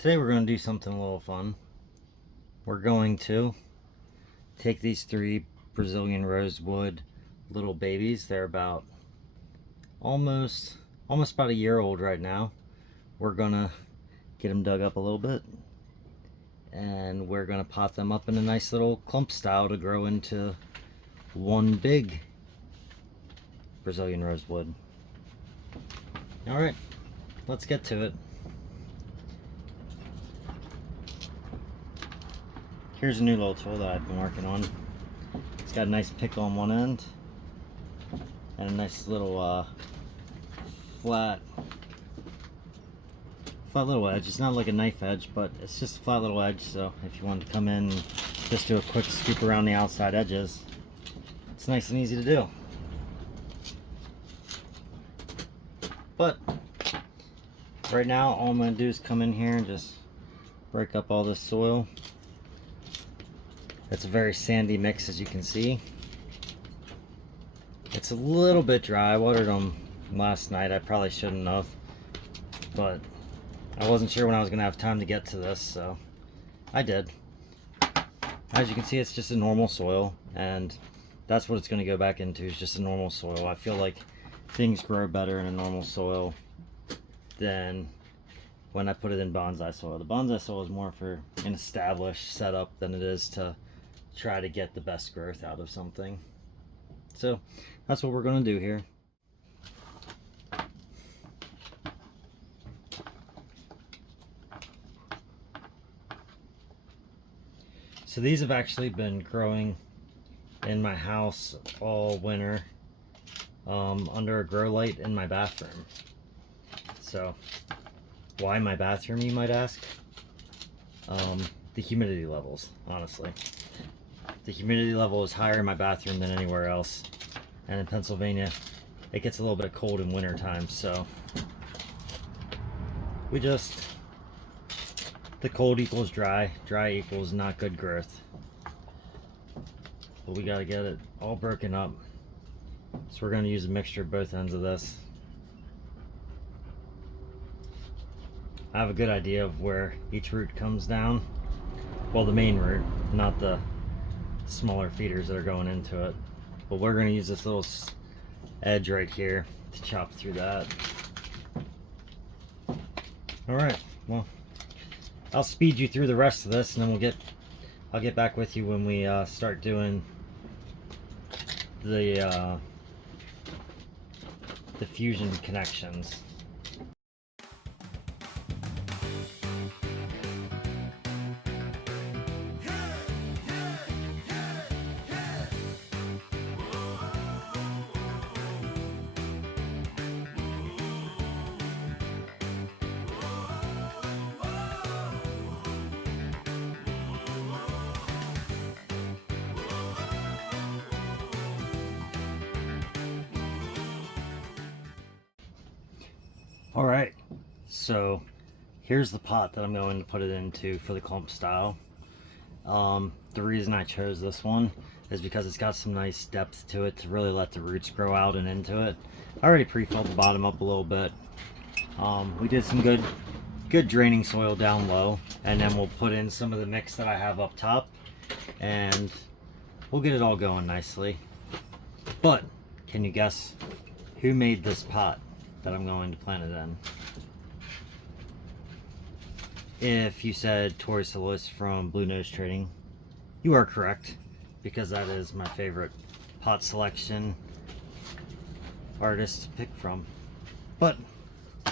Today we're going to do something a little fun. We're going to take these three Brazilian Rosewood little babies. They're about almost about a year old right now. We're going to get them dug up a little bit, and we're going to pot them up in a nice little clump style to grow into one big Brazilian Rosewood. Alright, let's get to it. Here's a new little tool that I've been working on. It's got a nice pick on one end and a nice little flat little edge. It's not like a knife edge, but it's just a flat little edge, so if you want to come in and just do a quick scoop around the outside edges, it's nice and easy to do. But right now all I'm going to do is come in here and just break up all this soil. It's a very sandy mix, as you can see. It's a little bit dry. I watered them last night. I probably shouldn't have, but I wasn't sure when I was going to have time to get to this, so I did. As you can see, it's just a normal soil, and that's what it's going to go back into, is just a normal soil. I feel like things grow better in a normal soil than when I put it in bonsai soil. The bonsai soil is more for an established setup than it is to try to get the best growth out of something. So that's what we're going to do here. So these have actually been growing in my house all winter under a grow light in my bathroom. So why my bathroom, you might ask? The humidity levels, honestly. The humidity level is higher in my bathroom than anywhere else, and in Pennsylvania it gets a little bit cold in winter time, so the cold equals dry equals not good growth, but we got to get it all broken up. So we're going to use a mixture of both ends of this. I have a good idea of where each root comes down. Well, the main root, not the smaller feeders that are going into it. But we're going to use this little edge right here to chop through that. Alright, well, I'll speed you through the rest of this, and then I'll get back with you when we start doing the fusion connections. Alright, so here's the pot that I'm going to put it into for the clump style. The reason I chose this one is because it's got some nice depth to it to really let the roots grow out and into it. I already pre-filled the bottom up a little bit. We did some good draining soil down low, and then we'll put in some of the mix that I have up top, and we'll get it all going nicely. But can you guess who made this pot that I'm going to plant it in? If you said Tori Solis from Blue Nose Trading, you are correct, because that is my favorite pot selection artist to pick from. But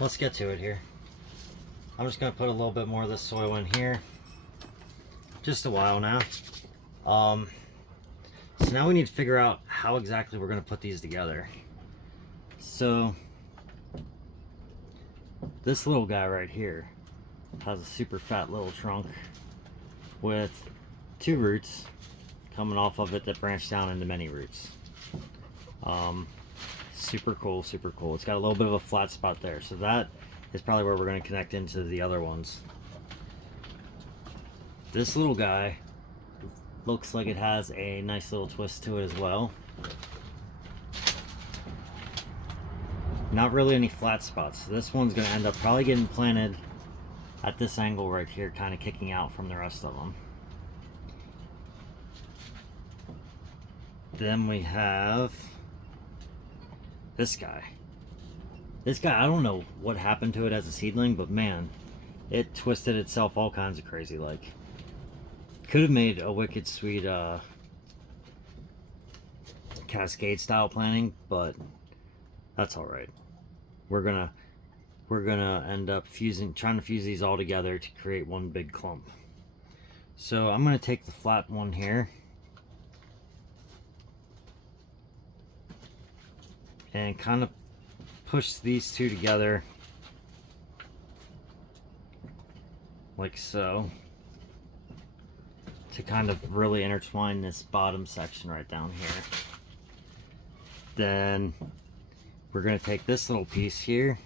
let's get to it here. I'm just going to put a little bit more of this soil in here, just a while now. So now we need to figure out how exactly we're going to put these together. So this little guy right here has a super fat little trunk with two roots coming off of it that branch down into many roots. Super cool, super cool. It's got a little bit of a flat spot there, so that is probably where we're going to connect into the other ones. This little guy looks like it has a nice little twist to it as well. Not really any flat spots. So this one's going to end up probably getting planted at this angle right here, kind of kicking out from the rest of them. Then we have this guy. This guy, I don't know what happened to it as a seedling, but man, it twisted itself all kinds of crazy. Like, could have made a wicked sweet cascade style planting, but that's all right. We're gonna end up trying to fuse these all together to create one big clump. So I'm gonna take the flat one here and kind of push these two together like so, to kind of really intertwine this bottom section right down here. Then we're going to take this little piece here.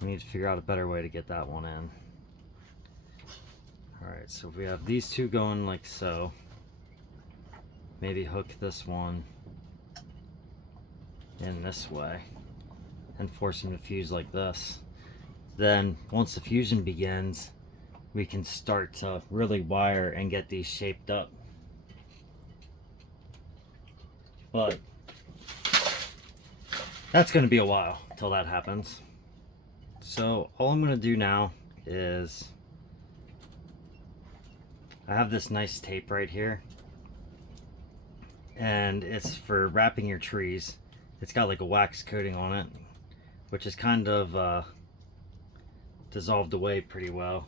We need to figure out a better way to get that one in. Alright, so we have these two going like so. Maybe hook this one in this way and force them to fuse like this. Then once the fusion begins, we can start to really wire and get these shaped up. But that's going to be a while till that happens. So all I'm going to do now is, I have this nice tape right here, and it's for wrapping your trees. It's got like a wax coating on it, which is kind of dissolved away pretty well,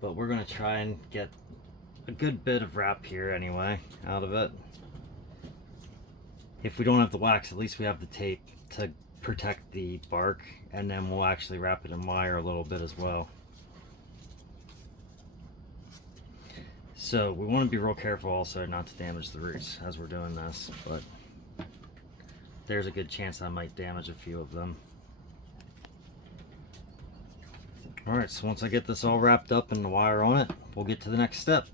but we're going to try and get a good bit of wrap here anyway out of it. If we don't have the wax, at least we have the tape to protect the bark, and then we'll actually wrap it in wire a little bit as well. So we want to be real careful also not to damage the roots as we're doing this, but there's a good chance I might damage a few of them. Alright, so once I get this all wrapped up and the wire on it, we'll get to the next step.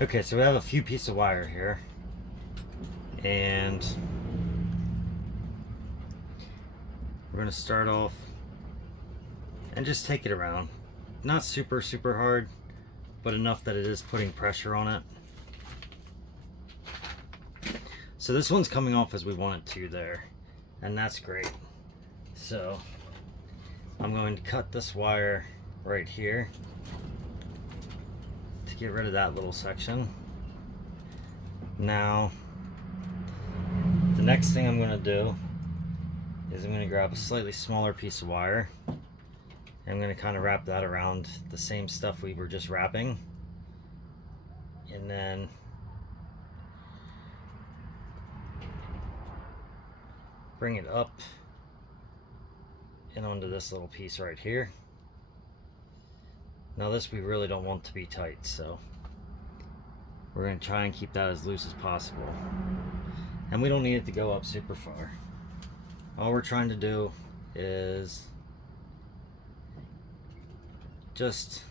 Okay, so we have a few pieces of wire here, and we're going to start off and just take it around. Not super hard, but enough that it is putting pressure on it. So this one's coming off as we want it to there, and that's great. So I'm going to cut this wire right here to get rid of that little section. Now the next thing I'm going to do is I'm going to grab a slightly smaller piece of wire. I'm going to kind of wrap that around the same stuff we were just wrapping, and then bring it up and onto this little piece right here. Now this we really don't want to be tight, so we're going to try and keep that as loose as possible. And we don't need it to go up super far. All we're trying to do is just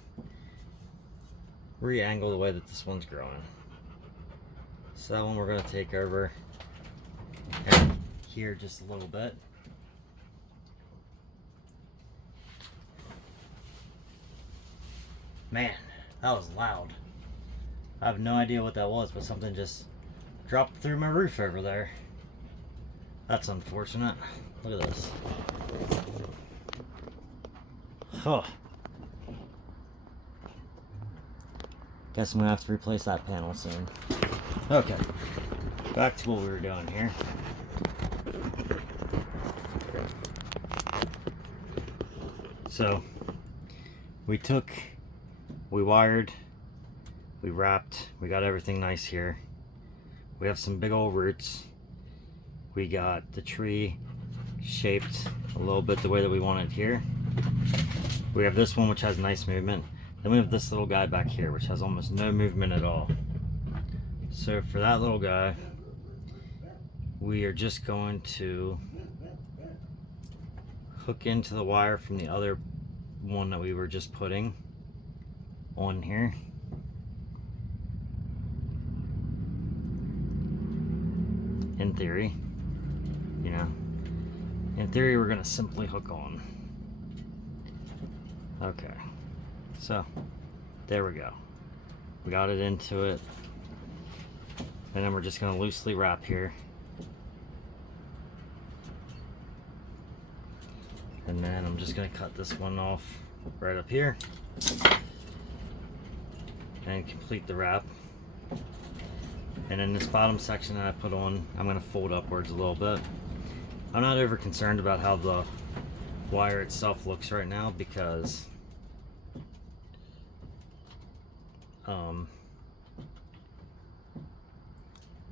re-angle the way that this one's growing. So that one we're going to take over and here just a little bit. Man, that was loud. I have no idea what that was, but something just dropped through my roof over there. That's unfortunate. Look at this. Huh. Guess I'm gonna have to replace that panel soon. Okay, back to what we were doing here. So we wired, we wrapped, we got everything nice here. We have some big old roots. We got the tree shaped a little bit the way that we want it here. We have this one which has nice movement. Then we have this little guy back here which has almost no movement at all. So for that little guy, we are just going to hook into the wire from the other one that we were just putting. on here. In theory, you know, in theory we're gonna simply hook on. Okay, so there we go. We got it into it, and then we're just gonna loosely wrap here. And then I'm just gonna cut this one off right up here and complete the wrap. And in this bottom section that I put on, I'm gonna fold upwards a little bit. I'm not over concerned about how the wire itself looks right now because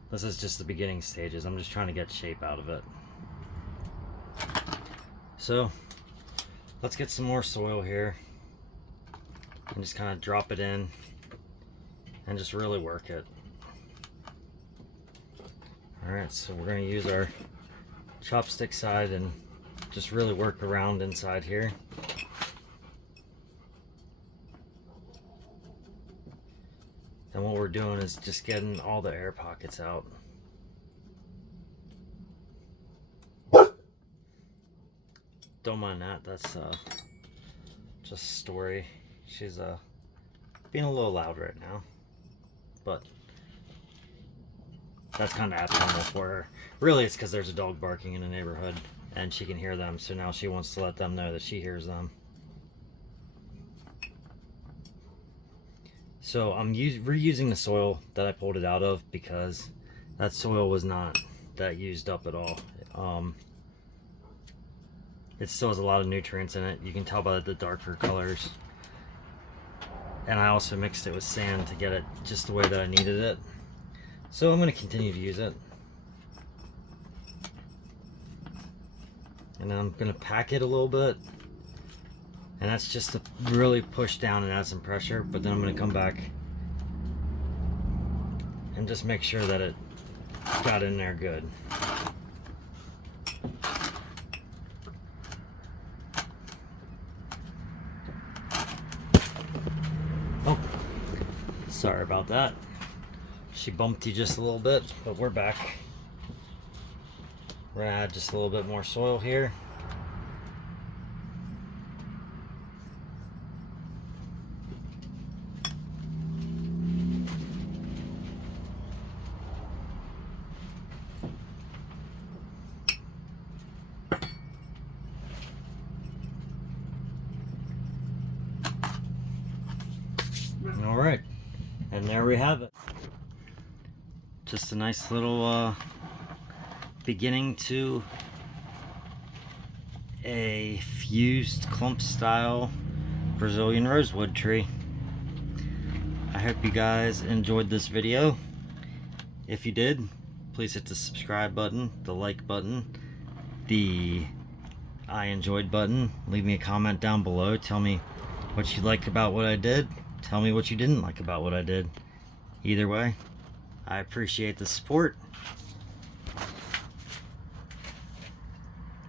this is just the beginning stages. I'm just trying to get shape out of it. So let's get some more soil here and just kind of drop it in and just really work it. Alright, so we're going to use our chopstick side and just really work around inside here. And what we're doing is just getting all the air pockets out. Don't mind that, that's just Story. She's being a little loud right now, but that's kind of abnormal for her. Really, it's because there's a dog barking in the neighborhood and she can hear them, so now she wants to let them know that she hears them. So I'm reusing the soil that I pulled it out of because that soil was not that used up at all. It still has a lot of nutrients in it. You can tell by the darker colors. And I also mixed it with sand to get it just the way that I needed it. So I'm going to continue to use it. And I'm going to pack it a little bit. And that's just to really push down and add some pressure. But then I'm going to come back and just make sure that it got in there good. Oh, sorry about that. She bumped you just a little bit, but we're back. We're gonna add just a little bit more soil here. All right, and there we have it. Just a nice little beginning to a fused clump style Brazilian rosewood tree. I hope you guys enjoyed this video. If you did, please hit the subscribe button, the like button, the I enjoyed button. Leave me a comment down below. Tell me what you liked about what I did. Tell me what you didn't like about what I did. Either way, I appreciate the support.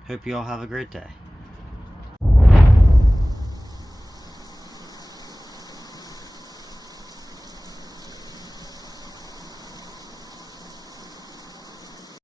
Hope you all have a great day.